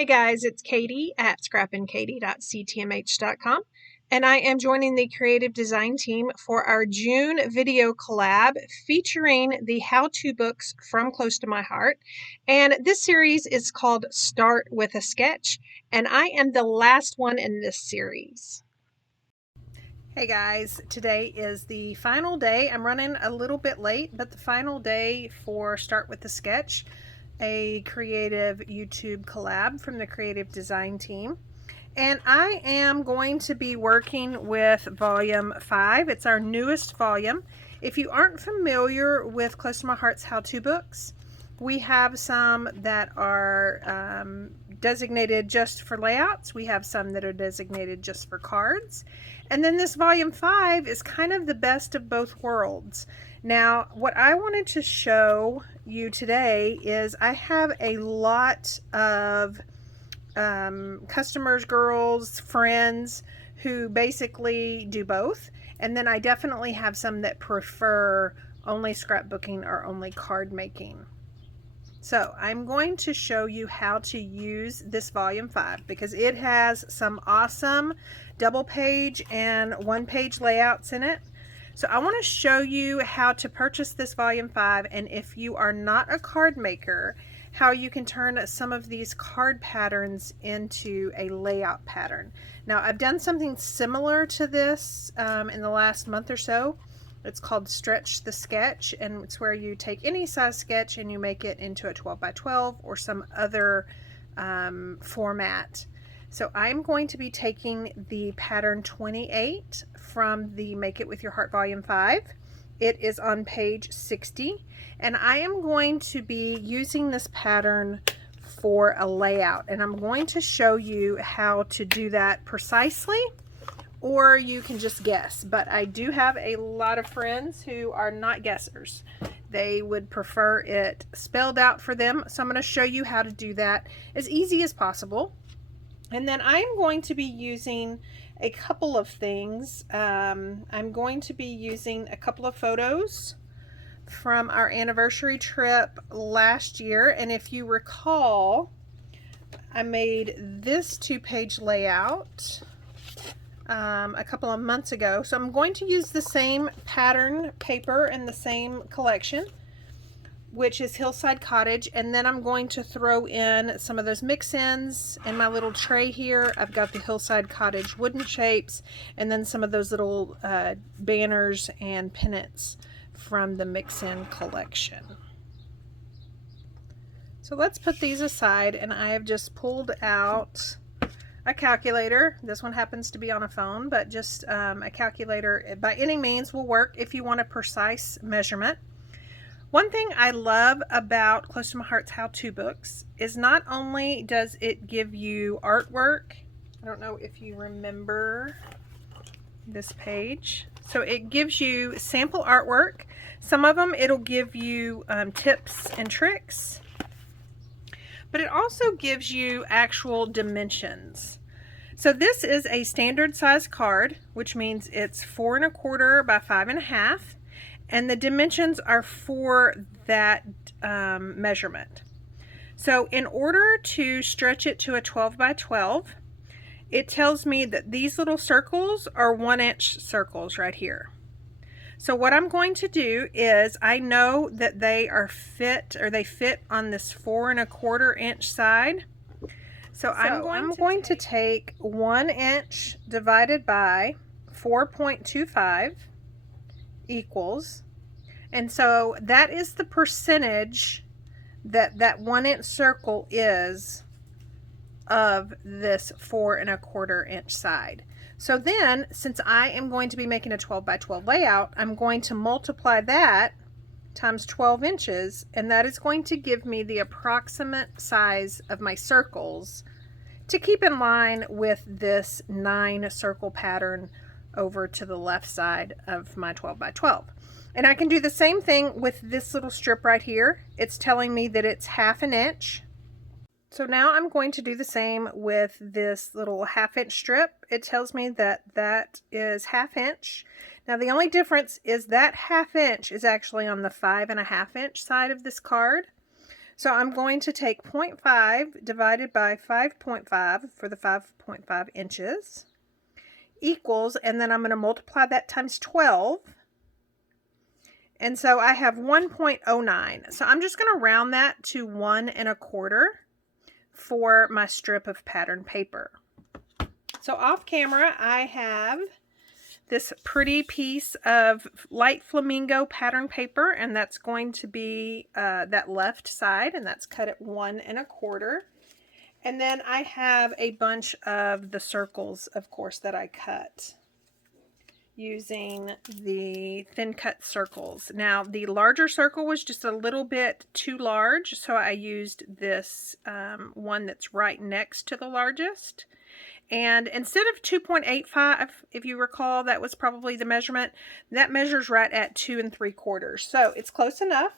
Hey guys, it's Katy at scrappinkaty.ctmh.com, and I am joining the creative design team for our June video collab featuring the how-to books from Close to My Heart. And this series is called Start with a Sketch, and I am the last one in this series. Hey guys, today is the final day. I'm running a little bit late, but the final day for Start with a Sketch, a creative YouTube collab from the creative design team. And I am going to be working with volume 5. It's our newest volume. If you aren't familiar with Close to My Heart's how-to books, we have some that are designated just for layouts. We have some that are designated just for cards. And then this volume 5 is kind of the best of both worlds. Now, what I wanted to show you today is I have a lot of customers, girls, friends who basically do both. And then I definitely have some that prefer only scrapbooking or only card making. So I'm going to show you how to use this volume 5 because it has some awesome double page and one page layouts in it. So I want to show you how to purchase this volume 5, and if you are not a card maker, how you can turn some of these card patterns into a layout pattern. Now I've done something similar to this in the last month or so. It's called Stretch the Sketch, and it's where you take any size sketch and you make it into a 12 by 12 or some other format. So I'm going to be taking the pattern 28 from the Make It With Your Heart volume 5. It is on page 60, and I am going to be using this pattern for a layout, and I'm going to show you how to do that precisely, or you can just guess. But I do have a lot of friends who are not guessers. They would prefer it spelled out for them, so I'm going to show you how to do that as easy as possible. And then I'm going to be using a couple of things. I'm going to be using a couple of photos from our anniversary trip last year. And if you recall, I made this 2-page layout a couple of months ago. So I'm going to use the same pattern paper and the same collection, which is Hillside Cottage, and then I'm going to throw in some of those mix-ins in my little tray here. I've got the Hillside Cottage wooden shapes, and then some of those little banners and pennants from the mix-in collection. So let's put these aside, and I have just pulled out a calculator. This one happens to be on a phone, but just a calculator by any means will work if you want a precise measurement. One thing I love about Close to My Heart's how-to books is not only does it give you artwork, I don't know if you remember this page, so it gives you sample artwork. Some of them it'll give you tips and tricks, but it also gives you actual dimensions. So this is a standard size card, which means it's 4 1/4 by 5 1/2. And the dimensions are for that measurement. So in order to stretch it to a 12 by 12, it tells me that these little circles are 1-inch circles right here. So what I'm going to do is, I know that they fit on this 4 1/4 inch side. So I'm going to take 1 inch divided by 4.25 equals, and so that is the percentage that 1-inch circle is of this 4 1/4 inch side. So then, since I am going to be making a 12 by 12 layout, I'm going to multiply that times 12 inches, and that is going to give me the approximate size of my circles to keep in line with this 9 circle pattern over to the left side of my 12 by 12. And I can do the same thing with this little strip right here. It's telling me that it's 1/2 inch. So now I'm going to do the same with this little 1/2 inch strip. It tells me that that is 1/2 inch. Now the only difference is that 1/2 inch is actually on the 5 1/2 inch side of this card. So I'm going to take 0.5 divided by 5.5 for the 5.5 inches equals, and then I'm going to multiply that times 12. And so I have 1.09. So I'm just going to round that to 1 1/4 for my strip of pattern paper. So off camera, I have this pretty piece of light flamingo pattern paper, and that's going to be that left side, and that's cut at 1 1/4. And then I have a bunch of the circles, of course, that I cut using the thin cut circles. Now the larger circle was just a little bit too large, so I used this one that's right next to the largest. And instead of 2.85, if you recall, that was probably the measurement, that measures right at 2 3/4. So it's close enough.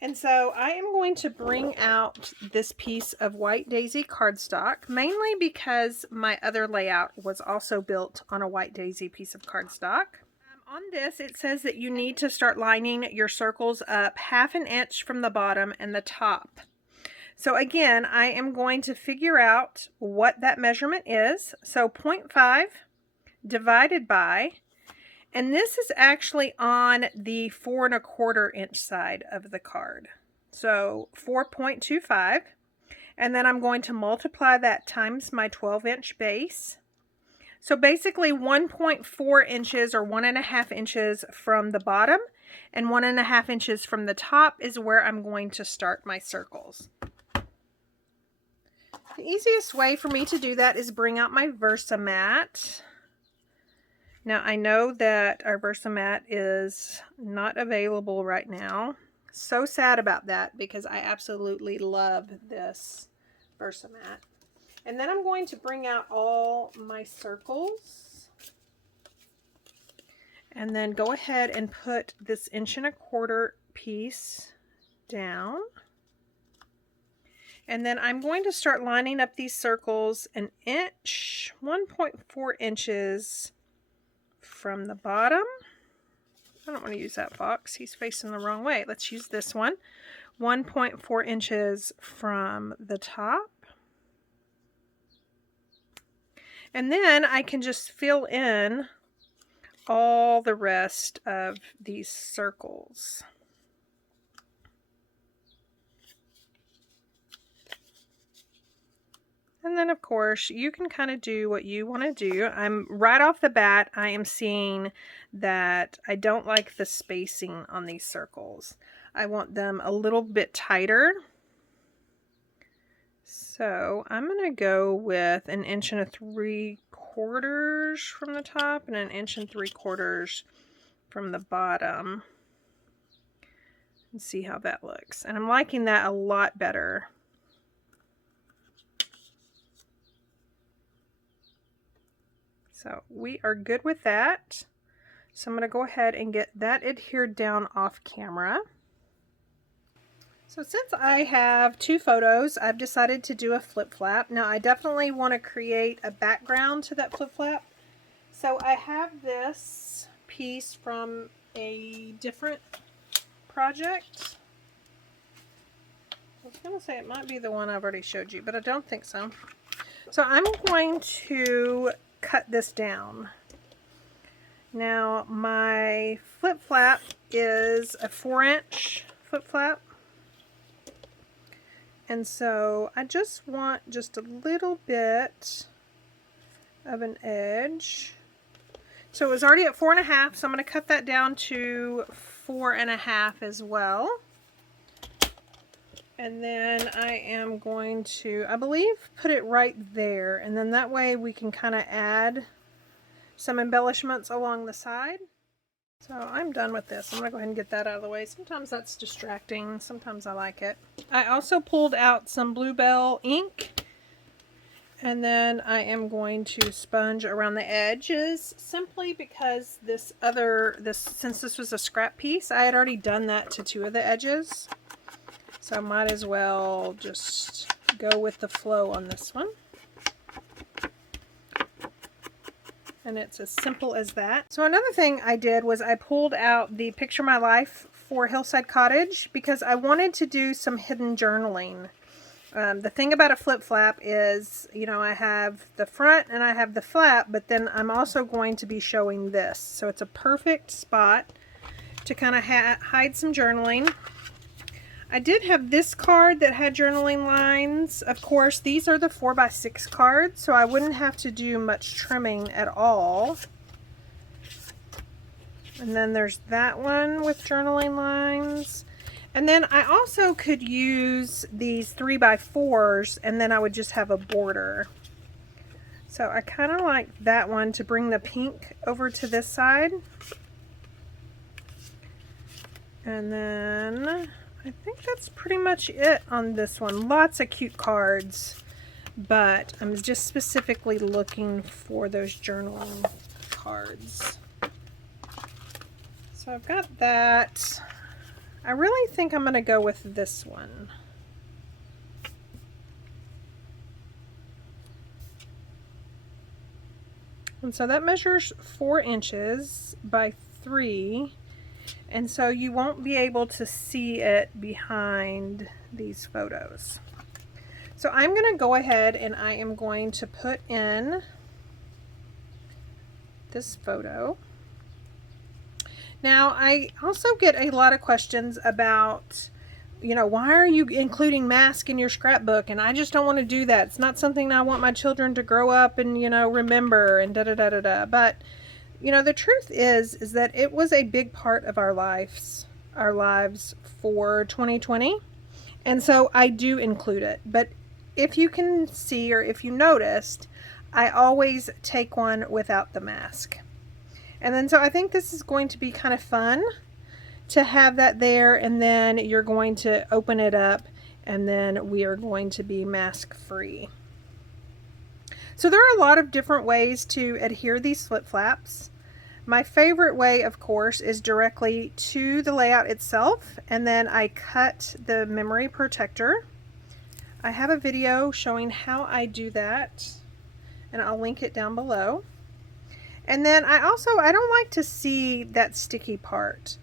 And so I am going to bring out this piece of white daisy cardstock, mainly because my other layout was also built on a white daisy piece of cardstock. On this, it says that you need to start lining your circles up 1/2 inch from the bottom and the top. So again, I am going to figure out what that measurement is. So 0.5 divided by, and this is actually on the 4 1/4 inch side of the card. So 4.25, and then I'm going to multiply that times my 12-inch base. So basically 1.4 inches or 1.5 inches from the bottom and 1.5 inches from the top is where I'm going to start my circles. The easiest way for me to do that is bring out my Versamat. Now I know that our Versamat is not available right now. So sad about that because I absolutely love this Versamat. And then I'm going to bring out all my circles and then go ahead and put this 1 1/4 piece down. And then I'm going to start lining up these circles 1.4 inches from the bottom. I don't want to use that box. He's facing the wrong way. Let's use this one. 1.4 inches from the top. And then I can just fill in all the rest of these circles. And then of course you can kind of do what you want to do. I'm right off the bat, I am seeing that I don't like the spacing on these circles. I want them a little bit tighter. So I'm going to go with 1 3/4 inches from the top and 1 3/4 inches from the bottom. And see how that looks. And I'm liking that a lot better. So we are good with that. So I'm going to go ahead and get that adhered down off camera. So since I have 2 photos, I've decided to do a flip flap. Now I definitely want to create a background to that flip flap. So I have this piece from a different project. I was going to say it might be the one I've already showed you, but I don't think so. So I'm going to cut this down. Now my flip flap is a 4-inch flip flap, and so I just want just a little bit of an edge. So it was already at 4.5, so I'm going to cut that down to 4.5 as well. And then I am going to, I believe, put it right there. And then that way we can kind of add some embellishments along the side. So I'm done with this. I'm going to go ahead and get that out of the way. Sometimes that's distracting. Sometimes I like it. I also pulled out some Bluebell ink. And then I am going to sponge around the edges simply because since this was a scrap piece, I had already done that to 2 of the edges. So I might as well just go with the flow on this one. And it's as simple as that. So another thing I did was I pulled out the Picture My Life for Hillside Cottage because I wanted to do some hidden journaling. The thing about a flip flap is, you know, I have the front and I have the flap, but then I'm also going to be showing this. So it's a perfect spot to kind of hide some journaling. I did have this card that had journaling lines. Of course, these are the 4x6 cards, so I wouldn't have to do much trimming at all. And then there's that one with journaling lines. And then I also could use these 3x4s and then I would just have a border. So I kind of like that one to bring the pink over to this side. And then I think that's pretty much it on this one. Lots of cute cards, but I'm just specifically looking for those journaling cards. So I've got that. I really think I'm going to go with this one. And so that measures 4 inches by 3. And so you won't be able to see it behind these photos. So I'm going to go ahead and I am going to put in this photo. Now, I also get a lot of questions about, you know, why are you including masks in your scrapbook? And I just don't want to do that. It's not something I want my children to grow up and, you know, remember and da-da-da-da-da. But, you know, the truth is that it was a big part of our lives for 2020. And so I do include it. But if you can see, or if you noticed, I always take one without the mask. And then so I think this is going to be kind of fun to have that there, and then you're going to open it up and then we are going to be mask free. So there are a lot of different ways to adhere these flip flaps. My favorite way, of course, is directly to the layout itself, and then I cut the memory protector. I have a video showing how I do that, and I'll link it down below. And then I don't like to see that sticky part.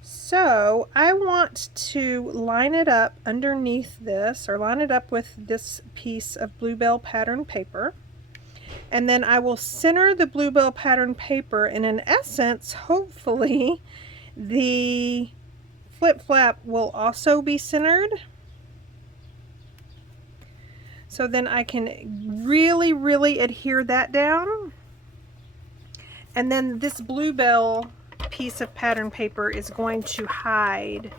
So I want to line it up underneath this, or line it up with this piece of Bluebell pattern paper. And then I will center the Bluebell pattern paper, and in essence, hopefully, the flip flap will also be centered. So then I can really, really adhere that down. And then this Bluebell piece of pattern paper is going to hide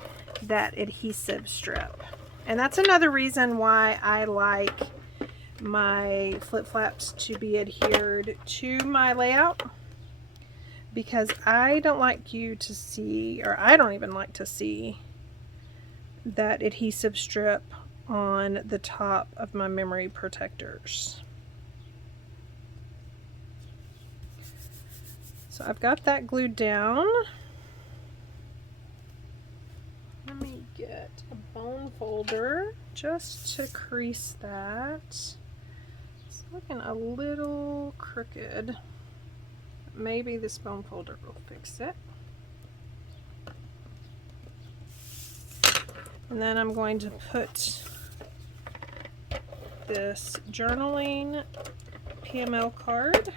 that adhesive strip. And that's another reason why I like my flip flaps to be adhered to my layout, because I don't like you to see, or I don't even like to see, that adhesive strip on the top of my memory protectors. So I've got that glued down. Let me get a bone folder just to crease that. It's looking a little crooked. Maybe this bone folder will fix it. And then I'm going to put this journaling PML card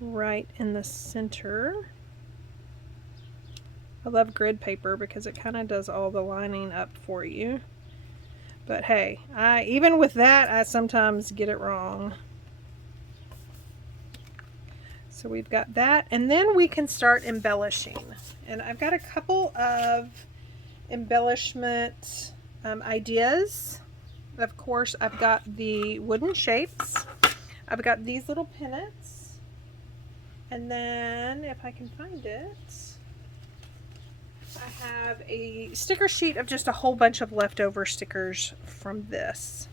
right in the center. I love grid paper because it kind of does all the lining up for you. But hey, even with that, I sometimes get it wrong. So we've got that, and then we can start embellishing. And I've got a couple of embellishment ideas. Of course, I've got the wooden shapes. I've got these little pennants. And then, if I can find it, I have a sticker sheet of just a whole bunch of leftover stickers from this.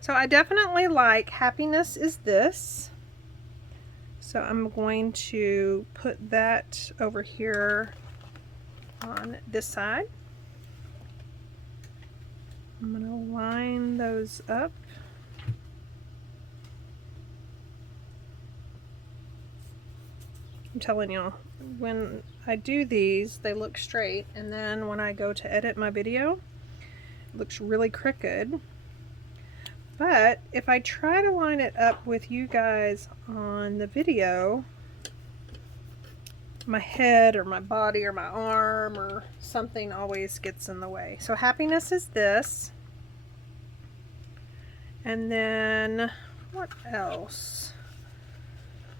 So I definitely like Happiness Is This. So I'm going to put that over here on this side. I'm going to line those up. I'm telling y'all, when I do these, they look straight, and then when I go to edit my video, it looks really crooked. But if I try to line it up with you guys on the video, my head or my body or my arm or something always gets in the way. So happiness is this. And then what else?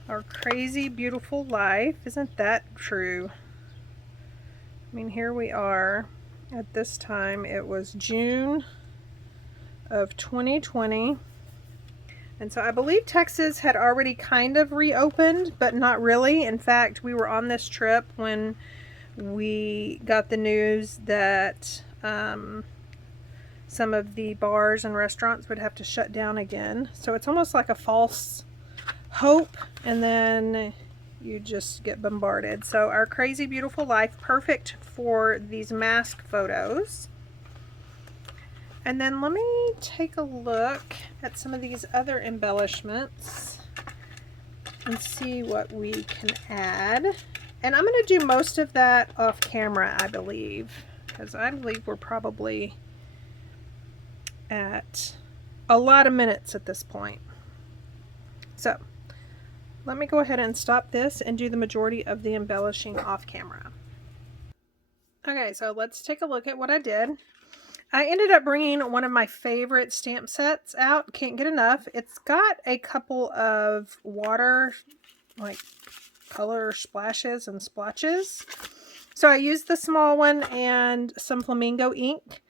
Our crazy beautiful life. Isn't that true? I mean, here we are. At this time, it was June of 2020. And so I believe Texas had already kind of reopened, but not really. In fact, we were on this trip when we got the news that some of the bars and restaurants would have to shut down again. So it's almost like a false hope, and then you just get bombarded. So our crazy beautiful life, perfect for these mask photos. And then let me take a look at some of these other embellishments and see what we can add. And I'm going to do most of that off camera, I believe, because I believe we're probably at a lot of minutes at this point. So let me go ahead and stop this and do the majority of the embellishing off camera. Okay, so let's take a look at what I did. I ended up bringing one of my favorite stamp sets out. Can't get enough. It's got a couple of water, like color splashes and splotches. So I used the small one and some flamingo ink.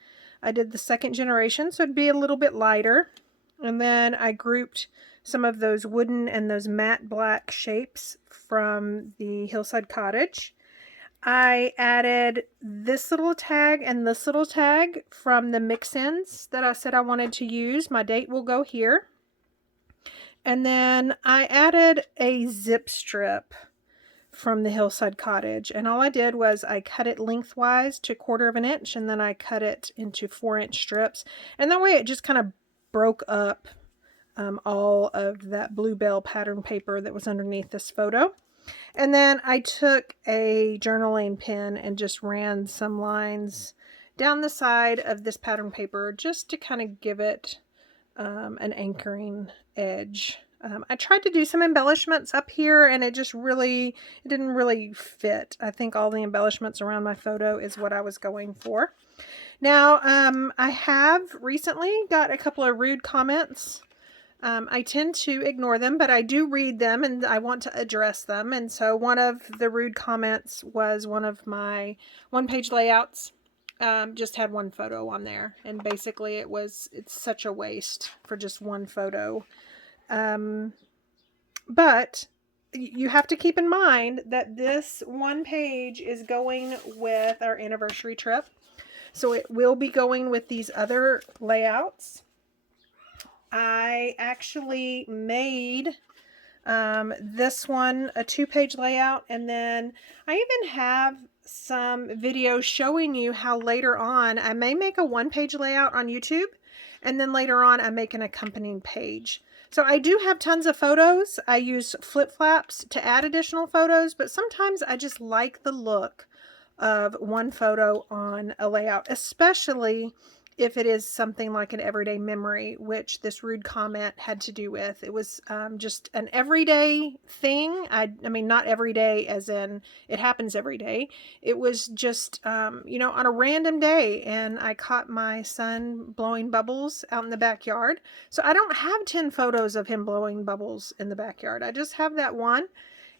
I did the second generation, so it'd be a little bit lighter. And then I grouped some of those wooden and those matte black shapes from the Hillside Cottage. I added this little tag and this little tag from the mix-ins that I said I wanted to use. My date will go here. And then I added a zip strip from the Hillside Cottage. And all I did was I cut it lengthwise to 1/4 of an inch, and then I cut it into 4-inch strips. And that way it just kind of broke up all of that bluebell pattern paper that was underneath this photo. And then I took a journaling pen and just ran some lines down the side of this pattern paper just to kind of give it an anchoring edge. I tried to do some embellishments up here, and it didn't really fit. I think all the embellishments around my photo is what I was going for. Now, I have recently got a couple of rude comments. I tend to ignore them, but I do read them and I want to address them. And so one of the rude comments was one of my one-page layouts just had one photo on there. And basically it's such a waste for just one photo. But you have to keep in mind that this one page is going with our anniversary trip. So it will be going with these other layouts. I actually made this one a 2-page layout, and then I even have some videos showing you how later on I may make a 1-page layout on YouTube, and then later on I make an accompanying page. So I do have tons of photos. I use flip flaps to add additional photos, but sometimes I just like the look of one photo on a layout, especially if it is something like an everyday memory, which this rude comment had to do with. It was just an everyday thing. I mean, not every day as in it happens every day. It was just, you know, on a random day, and I caught my son blowing bubbles out in the backyard. So I don't have 10 photos of him blowing bubbles in the backyard. I just have that one.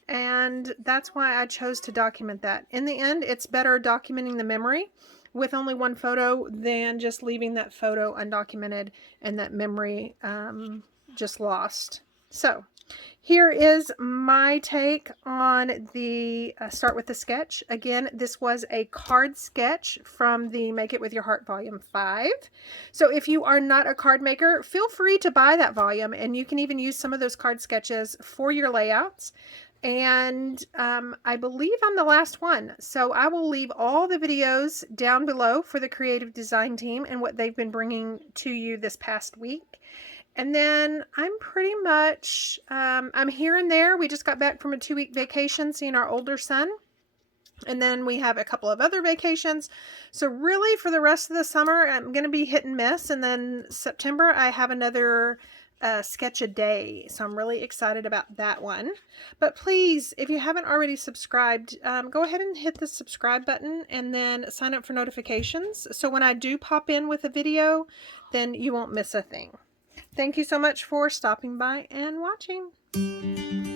And that's why I chose to document that. In the end, it's better documenting the memory with only one photo than just leaving that photo undocumented and that memory just lost. So here is my take on the start with the sketch. Again, this was a card sketch from the Make It With Your Heart Volume 5. So if you are not a card maker, feel free to buy that volume, and you can even use some of those card sketches for your layouts. And I believe I'm the last one, so I will leave all the videos down below for the creative design team and what they've been bringing to you this past week. And then I'm pretty much I'm here and there. We just got back from a 2-week vacation seeing our older son, And then we have a couple of other vacations. So really for the rest of the summer, I'm going to be hit and miss. And then September, I have another sketch a day. So I'm really excited about that one. But please, if you haven't already subscribed, go ahead and hit the subscribe button and then sign up for notifications. So when I do pop in with a video, then you won't miss a thing. Thank you so much for stopping by and watching.